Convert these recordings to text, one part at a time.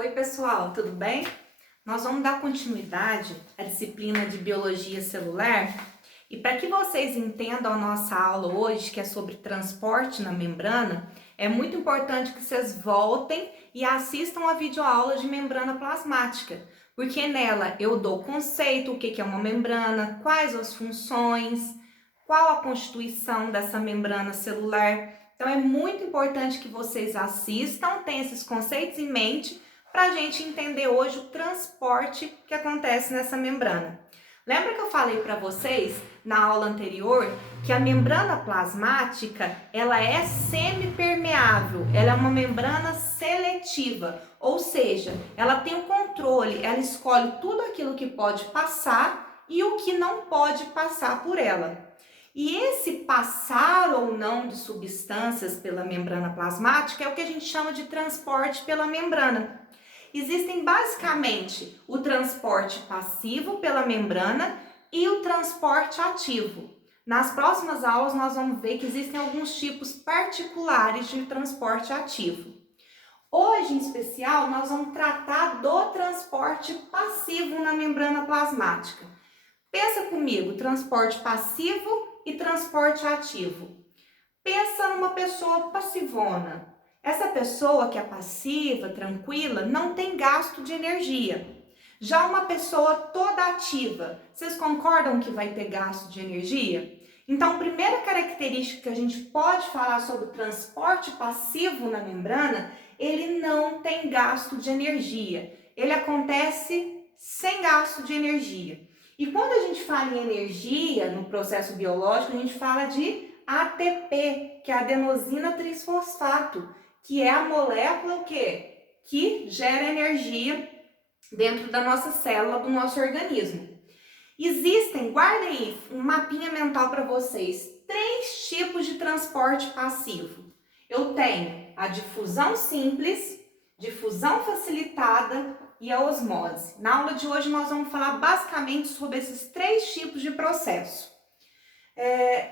Oi, pessoal, tudo bem? Nós vamos dar continuidade à disciplina de Biologia Celular e para que vocês entendam a nossa aula hoje, que é sobre transporte na membrana, é muito importante que vocês voltem e assistam a videoaula de membrana plasmática, porque nela eu dou o conceito, o que é uma membrana, quais as funções, qual a constituição dessa membrana celular. Então é muito importante que vocês assistam, tenham esses conceitos em mente, para a gente entender hoje o transporte que acontece nessa membrana. Lembra que eu falei para vocês na aula anterior que a membrana plasmática ela é semipermeável, ela é uma membrana seletiva, ou seja, ela tem o controle, ela escolhe tudo aquilo que pode passar e o que não pode passar por ela. E esse passar ou não de substâncias pela membrana plasmática é o que a gente chama de transporte pela membrana. Existem basicamente o transporte passivo pela membrana e o transporte ativo. Nas próximas aulas nós vamos ver que existem alguns tipos particulares de transporte ativo. Hoje, em especial, nós vamos tratar do transporte passivo na membrana plasmática. Pensa comigo, transporte passivo e transporte ativo. Pensa numa pessoa passivona. Essa pessoa que é passiva, tranquila, não tem gasto de energia. Já uma pessoa toda ativa, vocês concordam que vai ter gasto de energia? Então, a primeira característica que a gente pode falar sobre o transporte passivo na membrana, ele não tem gasto de energia. Ele acontece sem gasto de energia. E quando a gente fala em energia no processo biológico, a gente fala de ATP, que é adenosina trisfosfato, que é a molécula o quê? Que gera energia dentro da nossa célula, do nosso organismo. Existem, guardem aí um mapinha mental para vocês, 3 tipos de transporte passivo. Eu tenho a difusão simples, difusão facilitada e a osmose. Na aula de hoje nós vamos falar basicamente sobre esses 3 tipos de processo.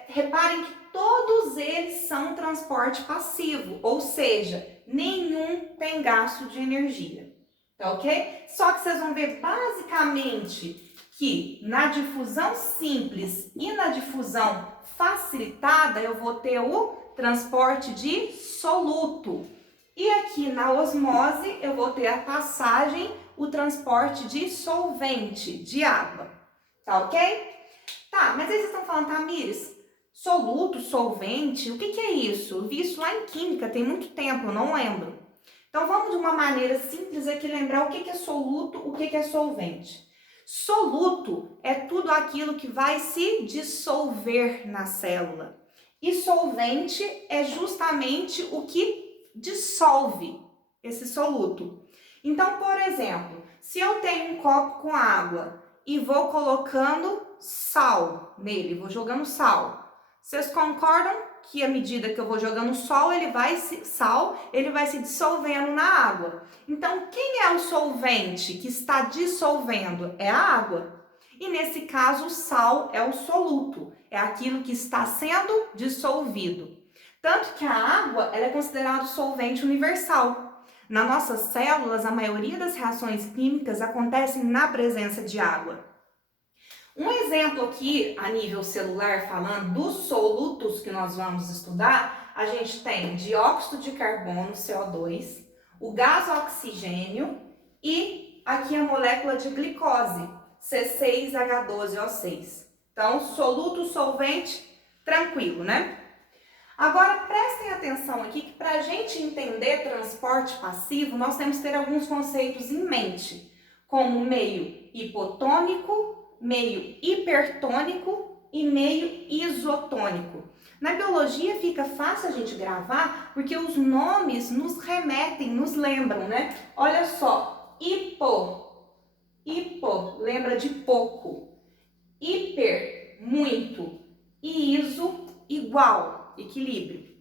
Reparem que todos eles são transporte passivo, ou seja, nenhum tem gasto de energia, tá ok? Só que vocês vão ver basicamente que na difusão simples e na difusão facilitada eu vou ter o transporte de soluto. E aqui na osmose eu vou ter a passagem, o transporte de solvente, de água, tá ok? Tá, mas aí vocês estão falando, Tamires, soluto, solvente, o que é isso? Eu vi isso lá em química, tem muito tempo, eu não lembro. Então vamos de uma maneira simples aqui lembrar o que é soluto, o que é solvente. Soluto é tudo aquilo que vai se dissolver na célula. E solvente é justamente o que dissolve esse soluto. Então, por exemplo, se eu tenho um copo com água e vou colocando sal nele, vou jogando sal. Vocês concordam que à medida que eu vou jogando sal, ele vai se dissolvendo na água. Então, quem é o solvente que está dissolvendo? É a água. E nesse caso, o sal é o soluto, é aquilo que está sendo dissolvido. Tanto que a água ela é considerada solvente universal. Nas nossas células, a maioria das reações químicas acontecem na presença de água. Um exemplo aqui, a nível celular, falando dos solutos que nós vamos estudar, a gente tem dióxido de carbono, CO2, o gás oxigênio e aqui a molécula de glicose, C6H12O6. Então, soluto, solvente, tranquilo, né? Agora, prestem atenção aqui que para a gente entender transporte passivo, nós temos que ter alguns conceitos em mente, como meio hipotônico, meio hipertônico e meio isotônico. Na biologia fica fácil a gente gravar porque os nomes nos remetem, nos lembram, né? Olha só, hipo, lembra de pouco, hiper, muito, e iso, igual, equilíbrio.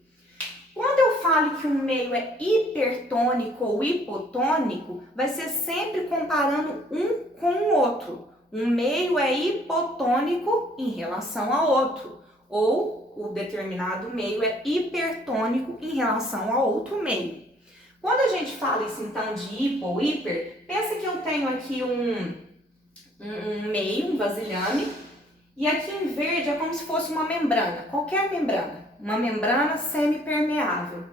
Quando eu falo que um meio é hipertônico ou hipotônico, vai ser sempre comparando um com o outro. Um meio é hipotônico em relação a outro, ou o determinado meio é hipertônico em relação a outro meio. Quando a gente fala isso então de hipo ou hiper, pensa que eu tenho aqui um meio, um vasilhame, e aqui em verde é como se fosse uma membrana, qualquer membrana, uma membrana semipermeável.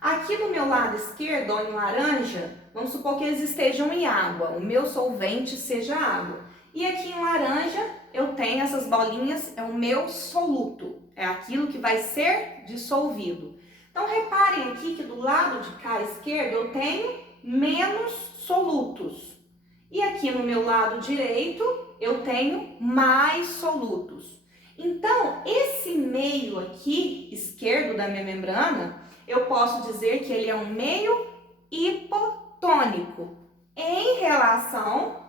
Aqui do meu lado esquerdo, ó, em laranja, vamos supor que eles estejam em água, o meu solvente seja água. E aqui em laranja eu tenho essas bolinhas, é o meu soluto, é aquilo que vai ser dissolvido. Então reparem aqui que do lado de cá esquerdo eu tenho menos solutos. E aqui no meu lado direito eu tenho mais solutos. Então, esse meio aqui, esquerdo da minha membrana, eu posso dizer que ele é um meio hipotônico em relação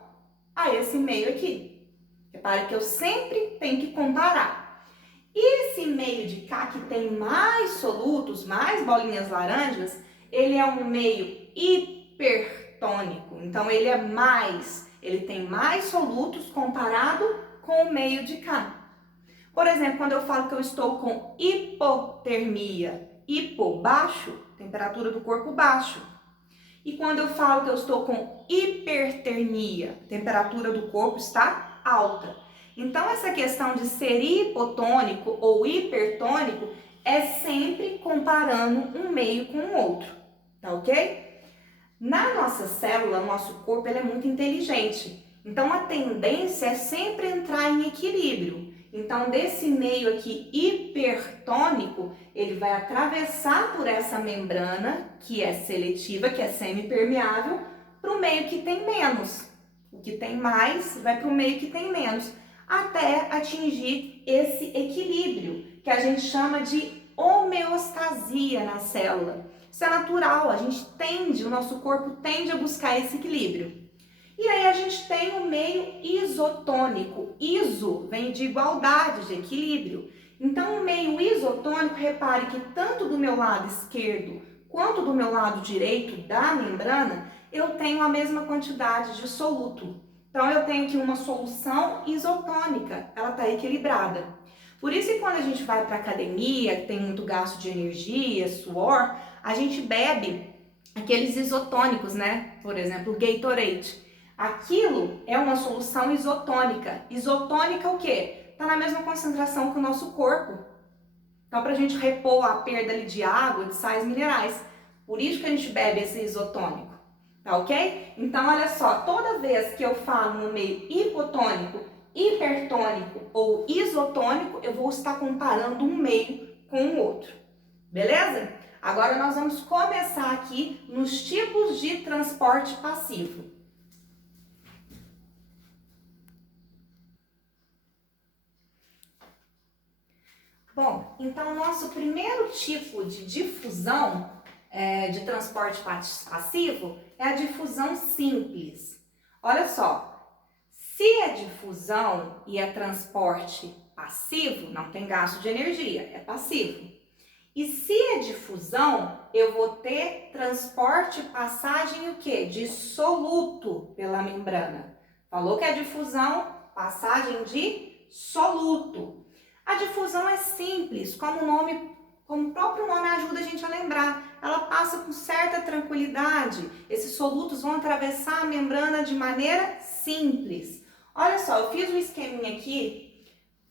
a esse meio aqui. Repare que eu sempre tenho que comparar. E esse meio de cá, que tem mais solutos, mais bolinhas laranjas, ele é um meio hipertônico. Então, ele tem mais solutos comparado com o meio de cá. Por exemplo, quando eu falo que eu estou com hipotermia, hipo, baixo, temperatura do corpo baixo. E quando eu falo que eu estou com hipertermia, temperatura do corpo está alta. Então, essa questão de ser hipotônico ou hipertônico é sempre comparando um meio com o outro, tá ok? Na nossa célula, nosso corpo, ele é muito inteligente. Então, a tendência é sempre entrar em equilíbrio. Então, desse meio aqui hipertônico, ele vai atravessar por essa membrana, que é seletiva, que é semipermeável, para o meio que tem menos. O que tem mais vai para o meio que tem menos, até atingir esse equilíbrio, que a gente chama de homeostasia na célula. Isso é natural, o nosso corpo tende a buscar esse equilíbrio. E aí a gente tem o meio isotônico. Iso vem de igualdade, de equilíbrio. Então, o meio isotônico, repare que tanto do meu lado esquerdo quanto do meu lado direito da membrana, eu tenho a mesma quantidade de soluto. Então, eu tenho aqui uma solução isotônica, ela está equilibrada. Por isso que quando a gente vai para a academia, que tem muito gasto de energia, suor, a gente bebe aqueles isotônicos, né? Por exemplo, o Gatorade. Aquilo é uma solução isotônica. Isotônica o quê? Está na mesma concentração que o nosso corpo. Então, para a gente repor a perda ali de água, de sais minerais. Por isso que a gente bebe esse isotônico. Tá ok? Então, olha só, toda vez que eu falo no meio hipotônico, hipertônico ou isotônico, eu vou estar comparando um meio com o outro. Beleza? Agora nós vamos começar aqui nos tipos de transporte passivo. Bom, então o nosso primeiro tipo de difusão de transporte passivo é a difusão simples. Olha só, se é difusão e é transporte passivo, não tem gasto de energia, é passivo. E se é difusão, eu vou ter transporte e passagem o quê? De soluto pela membrana. Falou que é difusão, passagem de soluto. A difusão é simples, como o próprio nome ajuda a gente a lembrar. Ela passa com certa tranquilidade. Esses solutos vão atravessar a membrana de maneira simples. Olha só, eu fiz um esqueminha aqui.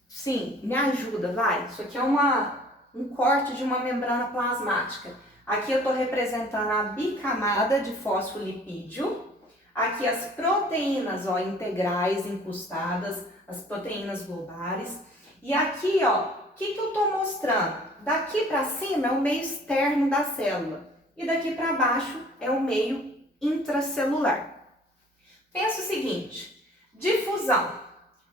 Sim, me ajuda, vai. Isso aqui é um corte de uma membrana plasmática. Aqui eu estou representando a bicamada de fosfolipídio. Aqui as proteínas, ó, integrais incrustadas, as proteínas globais. E aqui, ó, o que eu estou mostrando? Daqui para cima é o meio externo da célula e daqui para baixo é o meio intracelular. Pensa o seguinte, difusão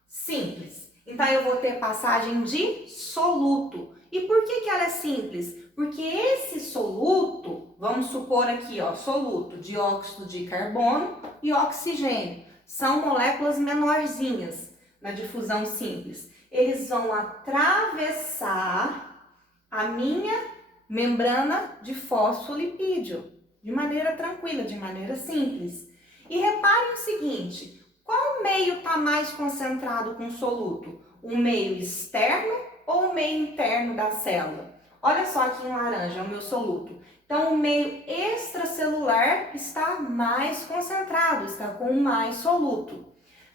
simples. Então, eu vou ter passagem de soluto. E por que ela é simples? Porque esse soluto, vamos supor aqui, ó, soluto, dióxido de carbono e oxigênio, são moléculas menorzinhas na difusão simples. Eles vão atravessar a minha membrana de fosfolipídio de maneira tranquila, de maneira simples. E reparem o seguinte, qual meio está mais concentrado com soluto? O meio externo ou o meio interno da célula? Olha só aqui em laranja, é o meu soluto. Então, o meio extracelular está mais concentrado, está com mais soluto.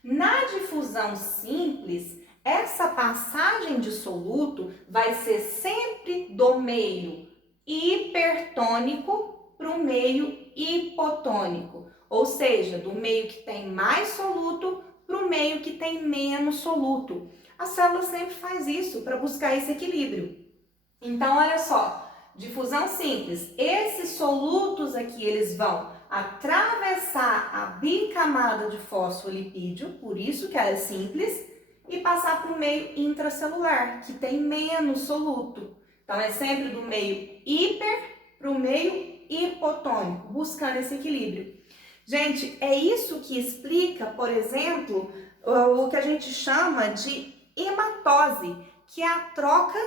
Na difusão simples, essa passagem de soluto vai ser sempre do meio hipertônico para o meio hipotônico, ou seja, do meio que tem mais soluto para o meio que tem menos soluto. A célula sempre faz isso para buscar esse equilíbrio. Então, olha só, difusão simples, esses solutos aqui, eles vão atravessar a bicamada de fosfolipídio, por isso que ela é simples, e passar para o meio intracelular, que tem menos soluto. Então, é sempre do meio hiper para o meio hipotônico, buscando esse equilíbrio. Gente, é isso que explica, por exemplo, o que a gente chama de hematose, que é a troca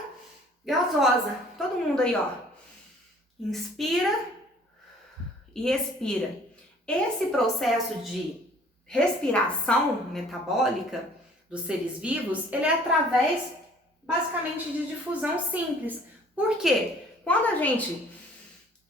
gasosa. Todo mundo aí, ó, inspira e expira. Esse processo de respiração metabólica dos seres vivos, ele é através, basicamente, de difusão simples. Por quê? Quando a gente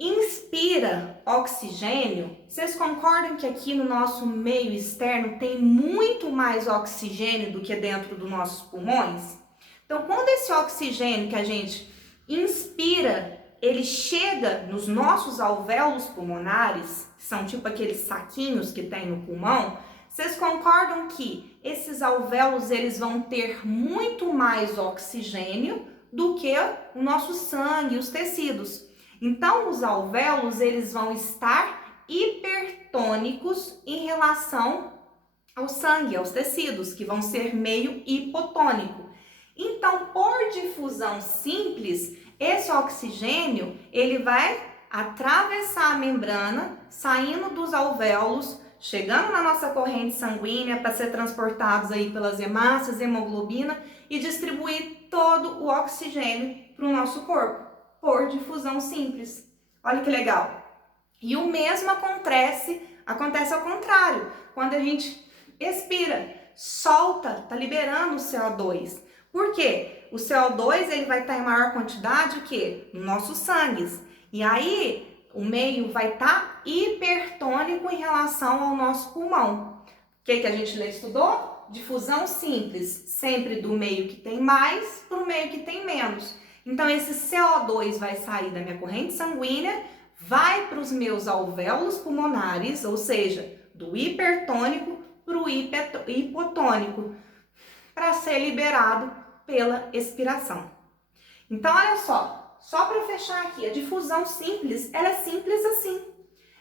inspira oxigênio, vocês concordam que aqui no nosso meio externo tem muito mais oxigênio do que dentro dos nossos pulmões? Então, quando esse oxigênio que a gente inspira, ele chega nos nossos alvéolos pulmonares, que são tipo aqueles saquinhos que tem no pulmão, vocês concordam que esses alvéolos eles vão ter muito mais oxigênio do que o nosso sangue, os tecidos? Então, os alvéolos eles vão estar hipertônicos em relação ao sangue, aos tecidos, que vão ser meio hipotônico. Então, por difusão simples, esse oxigênio ele vai atravessar a membrana, saindo dos alvéolos, chegando na nossa corrente sanguínea para ser transportados aí pelas hemácias, hemoglobina e distribuir todo o oxigênio para o nosso corpo, por difusão simples. Olha que legal. E o mesmo acontece ao contrário, quando a gente expira, solta, tá liberando o CO2. Por quê? O CO2 ele vai estar em maior quantidade o quê? No nosso sangue. E aí o meio vai estar hipertônico em relação ao nosso pulmão. O que a gente estudou? Difusão simples, sempre do meio que tem mais para o meio que tem menos. Então esse CO2 vai sair da minha corrente sanguínea, vai para os meus alvéolos pulmonares, ou seja, do hipertônico para o hipotônico, para ser liberado pela expiração. Então, olha só para fechar aqui, a difusão simples, ela é simples assim.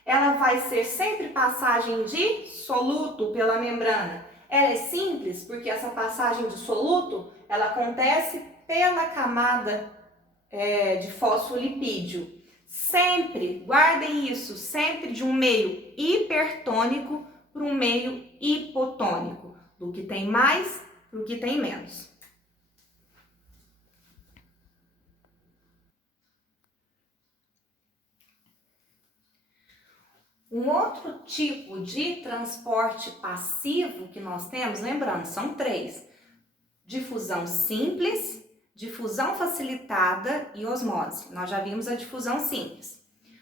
Ela vai ser sempre passagem de soluto pela membrana. Ela é simples porque essa passagem de soluto, ela acontece pela camada de fosfolipídio. Sempre, guardem isso, sempre de um meio hipertônico para um meio hipotônico, do que tem mais para o que tem menos. Um outro tipo de transporte passivo que nós temos, lembrando, são 3: difusão simples, difusão facilitada e osmose. Nós já vimos a difusão simples.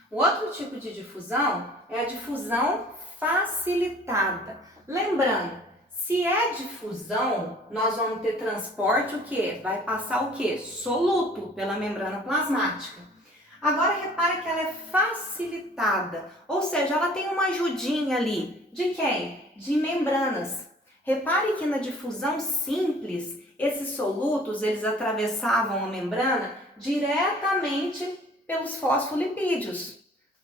O outro tipo de difusão é a difusão facilitada. Lembrando, se é difusão, nós vamos ter transporte o quê? Vai passar o quê? Soluto pela membrana plasmática. Agora, repare que ela é facilitada, ou seja, ela tem uma ajudinha ali. De quem? De membranas. Repare que na difusão simples, esses solutos, eles atravessavam a membrana diretamente pelos fosfolipídios.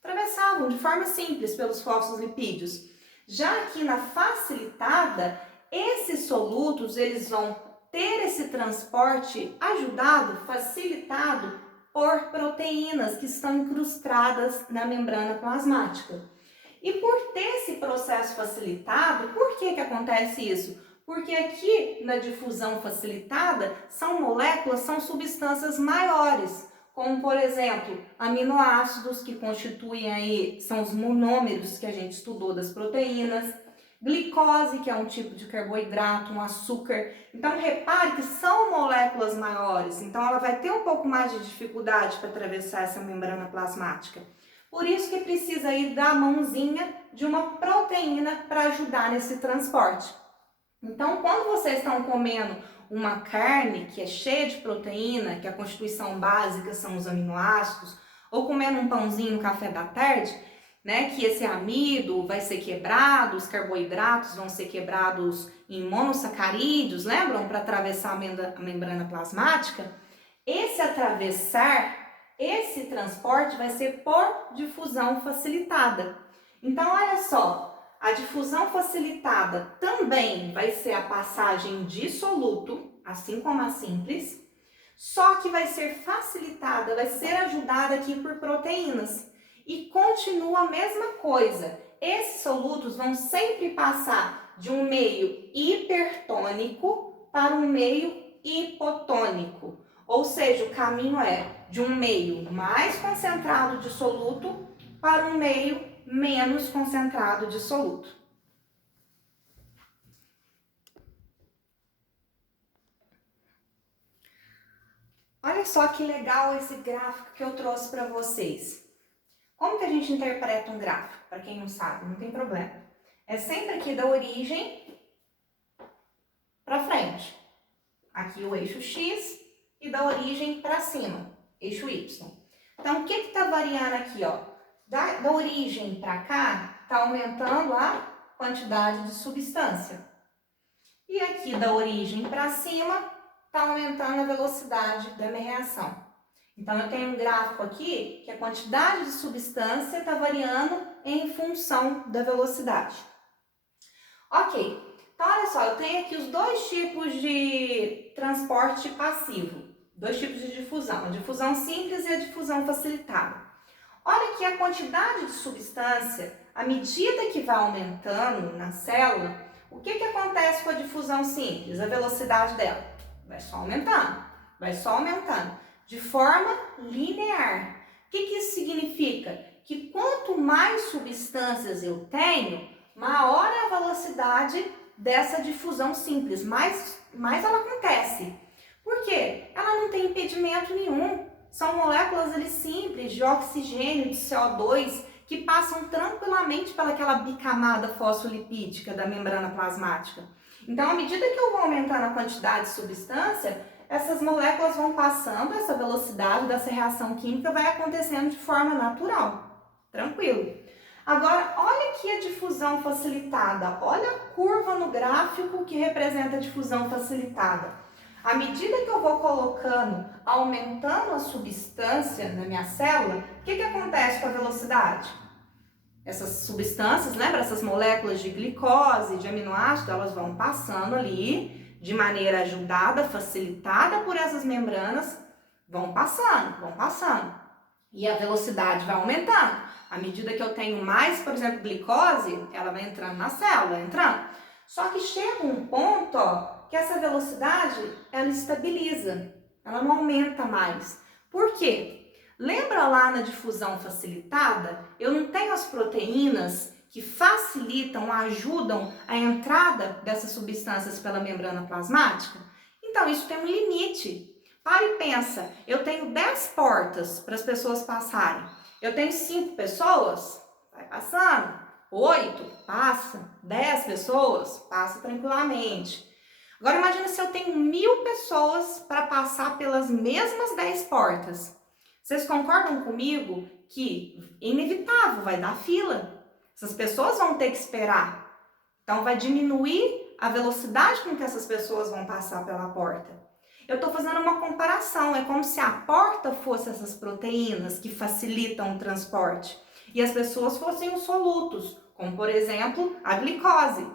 Atravessavam de forma simples pelos fosfolipídios. Já aqui na facilitada, esses solutos, eles vão ter esse transporte ajudado, facilitado, por proteínas que estão incrustadas na membrana plasmática. E por ter esse processo facilitado, por que acontece isso? Porque aqui na difusão facilitada são moléculas, são substâncias maiores, como por exemplo, aminoácidos que constituem aí, são os monômeros que a gente estudou das proteínas, glicose, que é um tipo de carboidrato, um açúcar. Então, repare que são moléculas maiores, então ela vai ter um pouco mais de dificuldade para atravessar essa membrana plasmática. Por isso que precisa aí da mãozinha de uma proteína para ajudar nesse transporte. Então, quando vocês estão comendo uma carne que é cheia de proteína, que a constituição básica são os aminoácidos, ou comendo um pãozinho no café da tarde, né, que esse amido vai ser quebrado, os carboidratos vão ser quebrados em monossacarídeos, lembram? Para atravessar a membrana plasmática. Esse atravessar, esse transporte vai ser por difusão facilitada. Então, olha só, a difusão facilitada também vai ser a passagem de soluto, assim como a simples, só que vai ser facilitada, vai ser ajudada aqui por proteínas. E continua a mesma coisa. Esses solutos vão sempre passar de um meio hipertônico para um meio hipotônico. Ou seja, o caminho é de um meio mais concentrado de soluto para um meio menos concentrado de soluto. Olha só que legal esse gráfico que eu trouxe para vocês. Como que a gente interpreta um gráfico? Para quem não sabe, não tem problema. É sempre aqui da origem para frente. Aqui o eixo X e da origem para cima, eixo Y. Então, o que está variando aqui? Ó? Da origem para cá, está aumentando a quantidade de substância. E aqui da origem para cima, está aumentando a velocidade da minha reação. Então, eu tenho um gráfico aqui que a quantidade de substância está variando em função da velocidade. Ok, então olha só, eu tenho aqui os dois tipos de transporte passivo, dois tipos de difusão, a difusão simples e a difusão facilitada. Olha que a quantidade de substância, à medida que vai aumentando na célula, o que acontece com a difusão simples? A velocidade dela vai só aumentando, de forma linear. O que isso significa? Que quanto mais substâncias eu tenho, maior é a velocidade dessa difusão simples, mais ela acontece. Por quê? Ela não tem impedimento nenhum. São moléculas ali simples de oxigênio, de CO2, que passam tranquilamente pelaquela bicamada fosfolipídica da membrana plasmática. Então, à medida que eu vou aumentando a quantidade de substância, essas moléculas vão passando, essa velocidade dessa reação química vai acontecendo de forma natural, tranquilo. Agora, olha aqui a difusão facilitada, olha a curva no gráfico que representa a difusão facilitada. À medida que eu vou colocando, aumentando a substância na minha célula, o que acontece com a velocidade? Essas substâncias, lembra? Essas moléculas de glicose, de aminoácido, elas vão passando ali de maneira ajudada, facilitada por essas membranas, vão passando. E a velocidade vai aumentando. À medida que eu tenho mais, por exemplo, glicose, ela vai entrando na célula, Só que chega um ponto, ó, que essa velocidade, ela estabiliza, ela não aumenta mais. Por quê? Lembra lá na difusão facilitada? Eu não tenho as proteínas que facilitam, ajudam a entrada dessas substâncias pela membrana plasmática? Então, isso tem um limite. Para e pensa, eu tenho 10 portas para as pessoas passarem. Eu tenho 5 pessoas, vai passando. 8, passa. 10 pessoas, passa tranquilamente. Agora, imagina se eu tenho 1000 pessoas para passar pelas mesmas 10 portas. Vocês concordam comigo que é inevitável, vai dar fila? Essas pessoas vão ter que esperar. Então, vai diminuir a velocidade com que essas pessoas vão passar pela porta. Eu estou fazendo uma comparação, é como se a porta fosse essas proteínas que facilitam o transporte e as pessoas fossem os solutos, como por exemplo a glicose.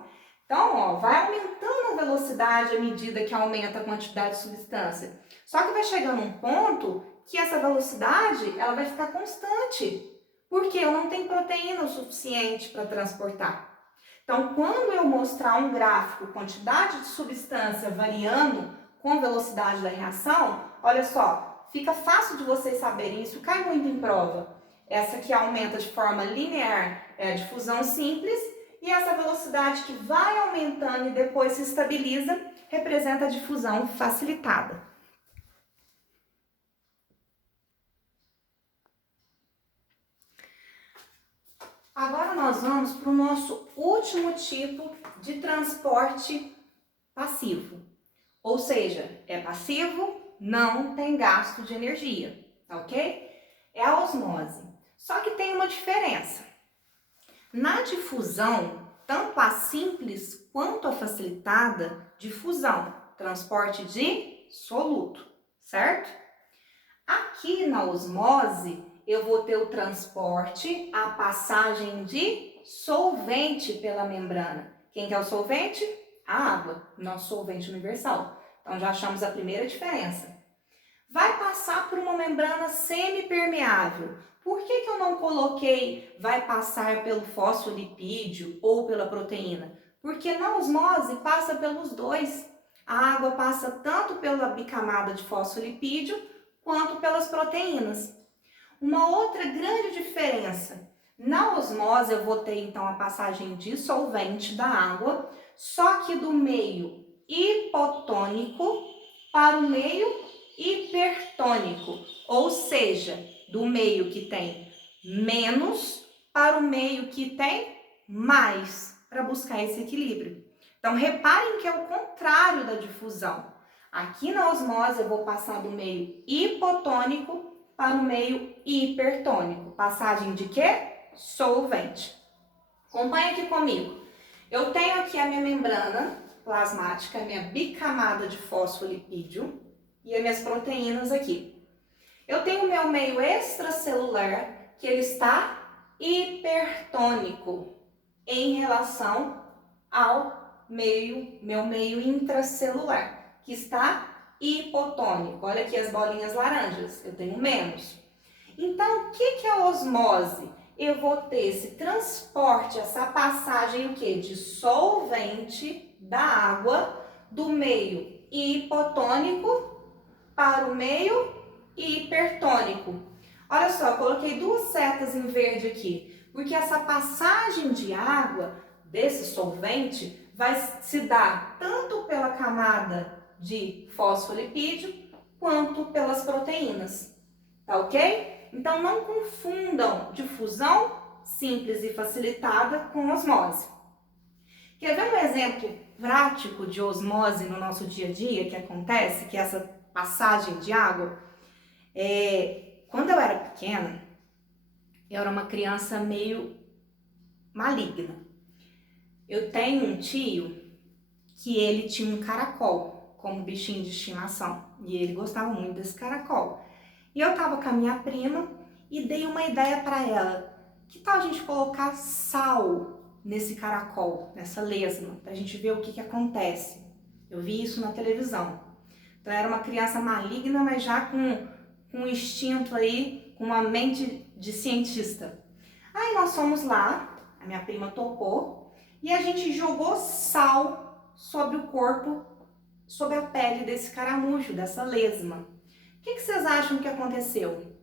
Então, ó, vai aumentando a velocidade à medida que aumenta a quantidade de substância. Só que vai chegando um ponto que essa velocidade ela vai ficar constante, porque eu não tenho proteína o suficiente para transportar. Então, quando eu mostrar um gráfico, quantidade de substância variando com velocidade da reação, olha só, fica fácil de vocês saberem, isso cai muito em prova. Essa que aumenta de forma linear é a difusão simples E essa velocidade que vai aumentando e depois se estabiliza representa a difusão facilitada. Agora nós vamos para o nosso último tipo de transporte passivo. Ou seja, é passivo, não tem gasto de energia, tá ok? É a osmose. Só que tem uma diferença. Na difusão, tanto a simples quanto a facilitada, difusão, transporte de soluto, certo? Aqui na osmose, eu vou ter o transporte, a passagem de solvente pela membrana. Quem que é o solvente? A água, nosso solvente universal. Então, já achamos a primeira diferença. Vai passar por uma membrana semipermeável. Por que eu não coloquei vai passar pelo fosfolipídio ou pela proteína? Porque na osmose passa pelos dois. A água passa tanto pela bicamada de fosfolipídio quanto pelas proteínas. Uma outra grande diferença, na osmose eu vou ter então a passagem de solvente da água, só que do meio hipotônico para o meio hipertônico, ou seja, do meio que tem menos para o meio que tem mais, para buscar esse equilíbrio. Então, reparem que é o contrário da difusão. Aqui na osmose eu vou passar do meio hipotônico para o meio hipertônico. Passagem de quê? Solvente. Acompanha aqui comigo. Eu tenho aqui a minha membrana plasmática, a minha bicamada de fosfolipídio e as minhas proteínas aqui. Eu tenho o meu meio extracelular, que ele está hipertônico em relação ao meu meio intracelular, que está hipotônico. Olha aqui as bolinhas laranjas, eu tenho menos. Então, o que é a osmose? Eu vou ter esse transporte, essa passagem o quê? De solvente da água do meio hipotônico para o meio hipertônico. Olha só, eu coloquei duas setas em verde aqui, porque essa passagem de água desse solvente vai se dar tanto pela camada de fosfolipídio quanto pelas proteínas, tá ok? Então não confundam difusão simples e facilitada com osmose. Quer ver um exemplo prático de osmose no nosso dia a dia que acontece, que é essa passagem de água? Quando eu era pequena, eu era uma criança meio maligna. Eu tenho um tio que ele tinha um caracol como bichinho de estimação e ele gostava muito desse caracol. E eu tava com a minha prima e dei uma ideia para ela. Que tal a gente colocar sal nesse caracol, nessa lesma, pra gente ver o que acontece? Eu vi isso na televisão. Então eu era uma criança maligna, mas já com um instinto aí, com uma mente de cientista. Aí nós fomos lá, a minha prima topou, e a gente jogou sal sobre o corpo, sobre a pele desse caramujo, dessa lesma. O que vocês acham que aconteceu?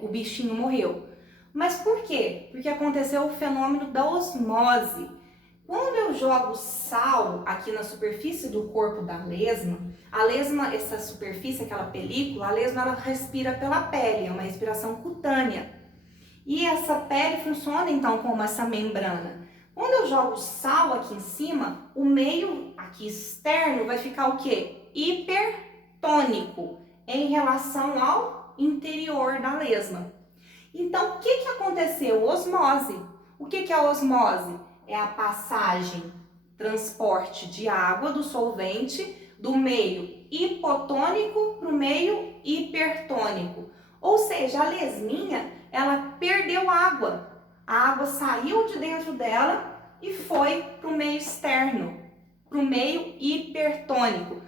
O bichinho morreu. Mas por quê? Porque aconteceu o fenômeno da osmose. Quando eu jogo sal aqui na superfície do corpo da lesma, a lesma, essa superfície, aquela película, a lesma ela respira pela pele, é uma respiração cutânea. E essa pele funciona então como essa membrana. Quando eu jogo sal aqui em cima, o meio aqui externo vai ficar o quê? Hipertônico em relação ao interior da lesma. Então, o que aconteceu? Osmose. O que é a osmose? É a passagem, transporte de água do solvente do meio hipotônico para o meio hipertônico. Ou seja, a lesminha, ela perdeu água. A água saiu de dentro dela e foi para o meio externo, para o meio hipertônico.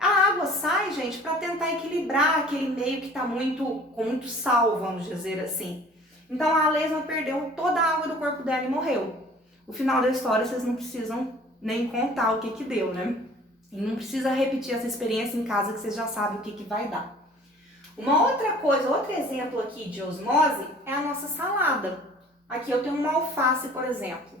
A água sai, gente, para tentar equilibrar aquele meio que está com muito sal, vamos dizer assim. Então a lesma perdeu toda a água do corpo dela e morreu. O final da história vocês não precisam nem contar o que deu, né? E não precisa repetir essa experiência em casa que vocês já sabem o que vai dar. Uma outra coisa, outro exemplo aqui de osmose é a nossa salada. Aqui eu tenho uma alface, por exemplo.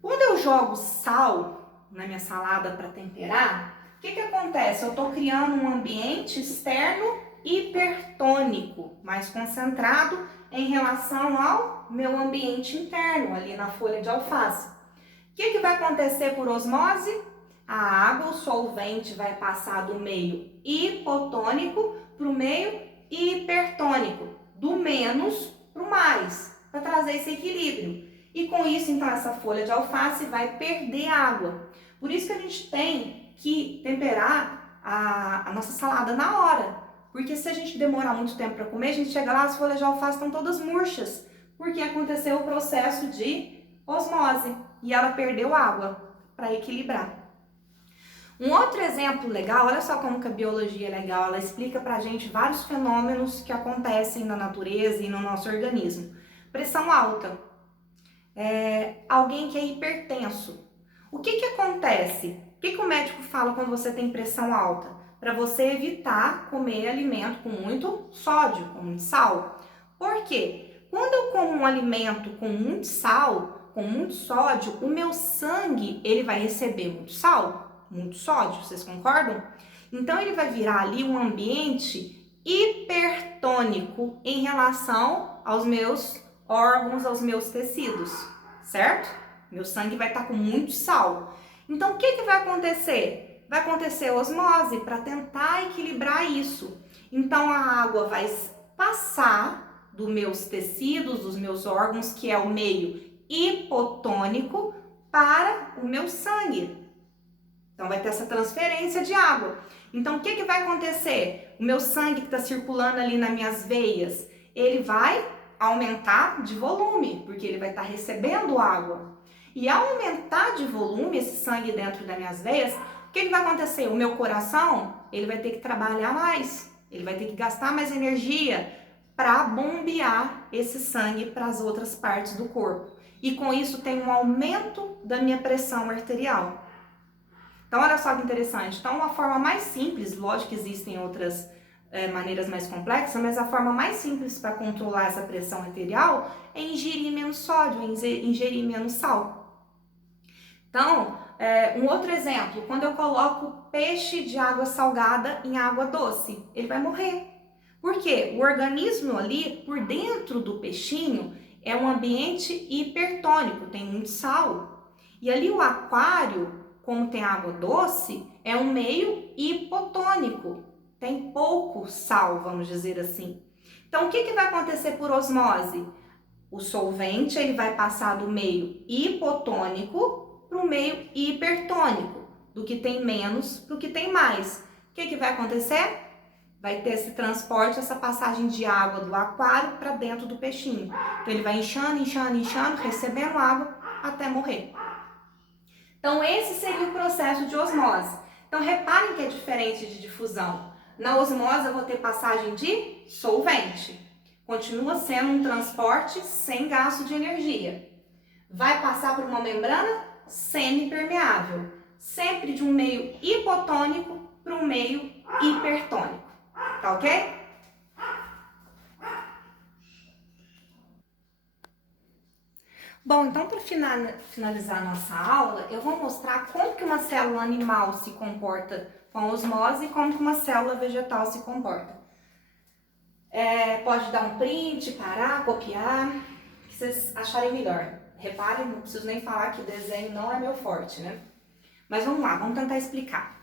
Quando eu jogo sal na minha salada para temperar, o que acontece? Eu estou criando um ambiente externo hipertônico, mais concentrado em relação ao meu ambiente interno, ali na folha de alface. O que vai acontecer por osmose? A água, o solvente, vai passar do meio hipotônico para o meio hipertônico, do menos para o mais, para trazer esse equilíbrio. E com isso, então, essa folha de alface vai perder água. Por isso que a gente tem que temperar a nossa salada na hora. Porque se a gente demorar muito tempo para comer, a gente chega lá, as folhas de alface estão todas murchas. Porque aconteceu o processo de osmose e ela perdeu água para equilibrar. Um outro exemplo legal, olha só como que a biologia é legal, ela explica pra gente vários fenômenos que acontecem na natureza e no nosso organismo. Pressão alta. Alguém que é hipertenso. O que acontece? O que o médico fala quando você tem pressão alta? Para você evitar comer alimento com muito sódio, com muito sal. Por quê? Quando eu como um alimento com muito sal, com muito sódio, o meu sangue ele vai receber muito sal, muito sódio, vocês concordam? Então ele vai virar ali um ambiente hipertônico em relação aos meus órgãos, aos meus tecidos, certo? Meu sangue vai estar com muito sal. Então, o que vai acontecer? Vai acontecer osmose para tentar equilibrar isso. Então, a água vai passar dos meus tecidos, dos meus órgãos, que é o meio hipotônico, para o meu sangue. Então, vai ter essa transferência de água. Então, o que vai acontecer? O meu sangue que está circulando ali nas minhas veias, ele vai aumentar de volume, porque ele vai estar recebendo água. E ao aumentar de volume esse sangue dentro das minhas veias, o que vai acontecer? O meu coração, ele vai ter que trabalhar mais, ele vai ter que gastar mais energia para bombear esse sangue para as outras partes do corpo. E com isso tem um aumento da minha pressão arterial. Então, olha só que interessante. Então, uma forma mais simples, lógico que existem outras maneiras mais complexas, mas a forma mais simples para controlar essa pressão arterial é ingerir menos sódio, ingerir menos sal. Então, um outro exemplo, quando eu coloco peixe de água salgada em água doce, ele vai morrer. Por quê? O organismo ali, por dentro do peixinho, é um ambiente hipertônico, tem muito sal. E ali o aquário, como tem água doce, é um meio hipotônico, tem pouco sal, vamos dizer assim. Então, o que vai acontecer por osmose? O solvente ele vai passar do meio hipotônico para o meio hipertônico, do que tem menos para o que tem mais. O que vai acontecer? Vai ter esse transporte, essa passagem de água do aquário para dentro do peixinho. Então, ele vai inchando, inchando, inchando, recebendo água até morrer. Então, esse seria o processo de osmose. Então, reparem que é diferente de difusão. Na osmose, eu vou ter passagem de solvente. Continua sendo um transporte sem gasto de energia. Vai passar por uma membrana semipermeável. Sempre de um meio hipotônico para um meio hipertônico. Tá ok? Bom, então para finalizar a nossa aula, eu vou mostrar como que uma célula animal se comporta com osmose e como que uma célula vegetal se comporta. Pode dar um print, parar, copiar, o que vocês acharem melhor. Reparem, não preciso nem falar que desenho não é meu forte, né? Mas vamos lá, vamos tentar explicar.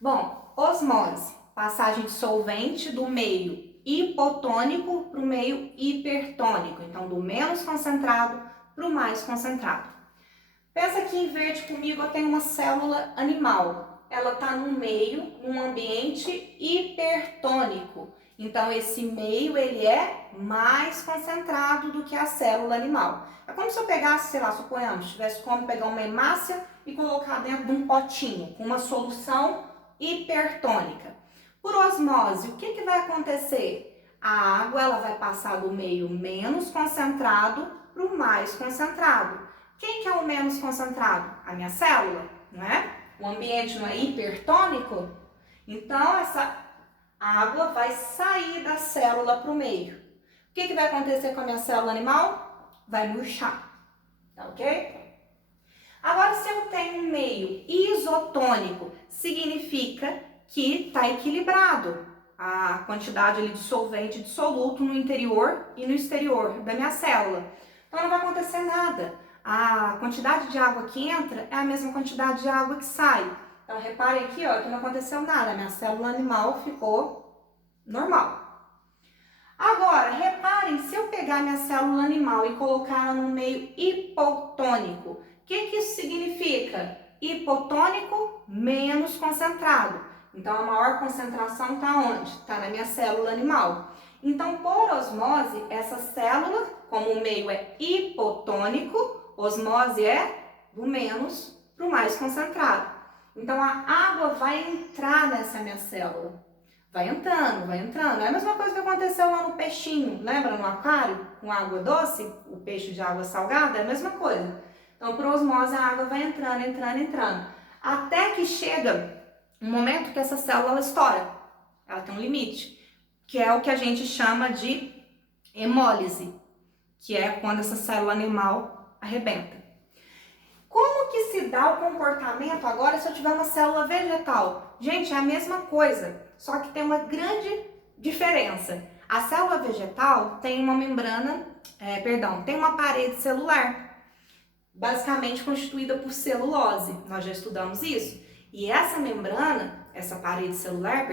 Bom, osmose, passagem de solvente do meio hipotônico para o meio hipertônico. Então, do menos concentrado para o mais concentrado. Pensa aqui em verde comigo, eu tenho uma célula animal. Ela está no meio, num ambiente hipertônico. Então, esse meio, ele é mais concentrado do que a célula animal. É como se eu pegasse, sei lá, suponhamos, tivesse como pegar uma hemácia e colocar dentro de um potinho com uma solução hipertônica. Por osmose, o que vai acontecer? A água ela vai passar do meio menos concentrado para o mais concentrado. Quem que é o menos concentrado? A minha célula, não é? O ambiente não é hipertônico? Então, essa água vai sair da célula para o meio. O que vai acontecer com a minha célula animal? Vai murchar, tá ok? Agora, se eu tenho um meio isotônico, significa que está equilibrado a quantidade ali de solvente dissoluto no interior e no exterior da minha célula. Então, não vai acontecer nada. A quantidade de água que entra é a mesma quantidade de água que sai. Então, reparem aqui, ó, que não aconteceu nada. A minha célula animal ficou normal. Agora, reparem, se eu pegar minha célula animal e colocar ela no meio hipotônico, o que isso significa? Hipotônico menos concentrado. Então, a maior concentração está onde? Está na minha célula animal. Então, por osmose, essa célula, como o meio é hipotônico, osmose é do menos para o mais concentrado. Então, a água vai entrar nessa minha célula. Vai entrando, vai entrando. É a mesma coisa que aconteceu lá no peixinho, lembra? No aquário, com água doce, o peixe de água salgada, é a mesma coisa. Então, por osmose, a água vai entrando, entrando, entrando. Até que chega um momento que essa célula ela estoura. Ela tem um limite, que é o que a gente chama de hemólise, que é quando essa célula animal arrebenta. Como que se dá o comportamento agora se eu tiver uma célula vegetal? Gente, é a mesma coisa, só que tem uma grande diferença. A célula vegetal tem uma membrana, tem uma parede celular, basicamente constituída por celulose. Nós já estudamos isso. E essa membrana, essa parede celular,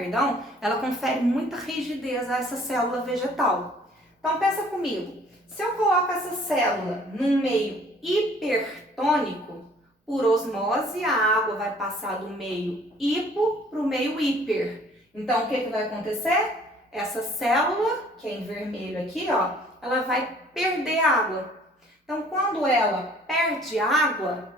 ela confere muita rigidez a essa célula vegetal. Então pensa comigo, se eu coloco essa célula num meio hipertônico, por osmose a água vai passar do meio hipo para o meio hiper. Então o que vai acontecer? Essa célula, que é em vermelho aqui, ó, ela vai perder água. Então quando ela perde água,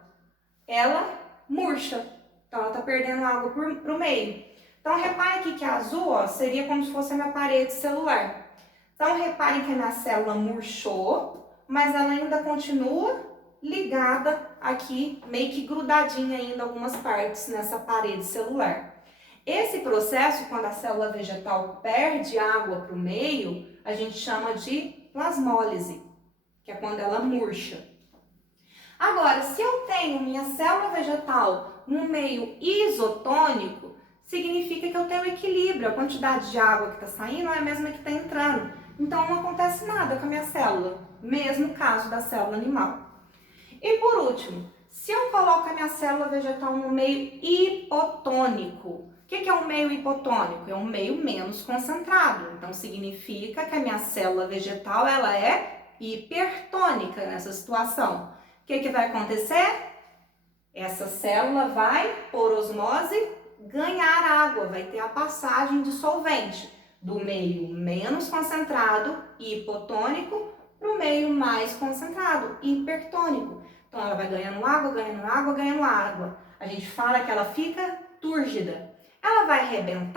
ela murcha. Então ela está perdendo água para o meio. Então repare aqui que a azul, ó, seria como se fosse a minha parede celular. Então, reparem que a minha célula murchou, mas ela ainda continua ligada aqui, meio que grudadinha ainda em algumas partes nessa parede celular. Esse processo, quando a célula vegetal perde água para o meio, a gente chama de plasmólise, que é quando ela murcha. Agora, se eu tenho minha célula vegetal no meio isotônico, significa que eu tenho equilíbrio, a quantidade de água que está saindo é a mesma que está entrando. Então, não acontece nada com a minha célula, mesmo caso da célula animal. E por último, se eu coloco a minha célula vegetal no meio hipotônico, o que é um meio hipotônico? É um meio menos concentrado. Então, significa que a minha célula vegetal ela é hipertônica nessa situação. O que vai acontecer? Essa célula vai, por osmose, ganhar água, vai ter a passagem de solvente do meio menos concentrado, hipotônico, para o meio mais concentrado, hipertônico. Então, ela vai ganhando água, ganhando água, ganhando água. A gente fala que ela fica túrgida. Ela vai arrebentar?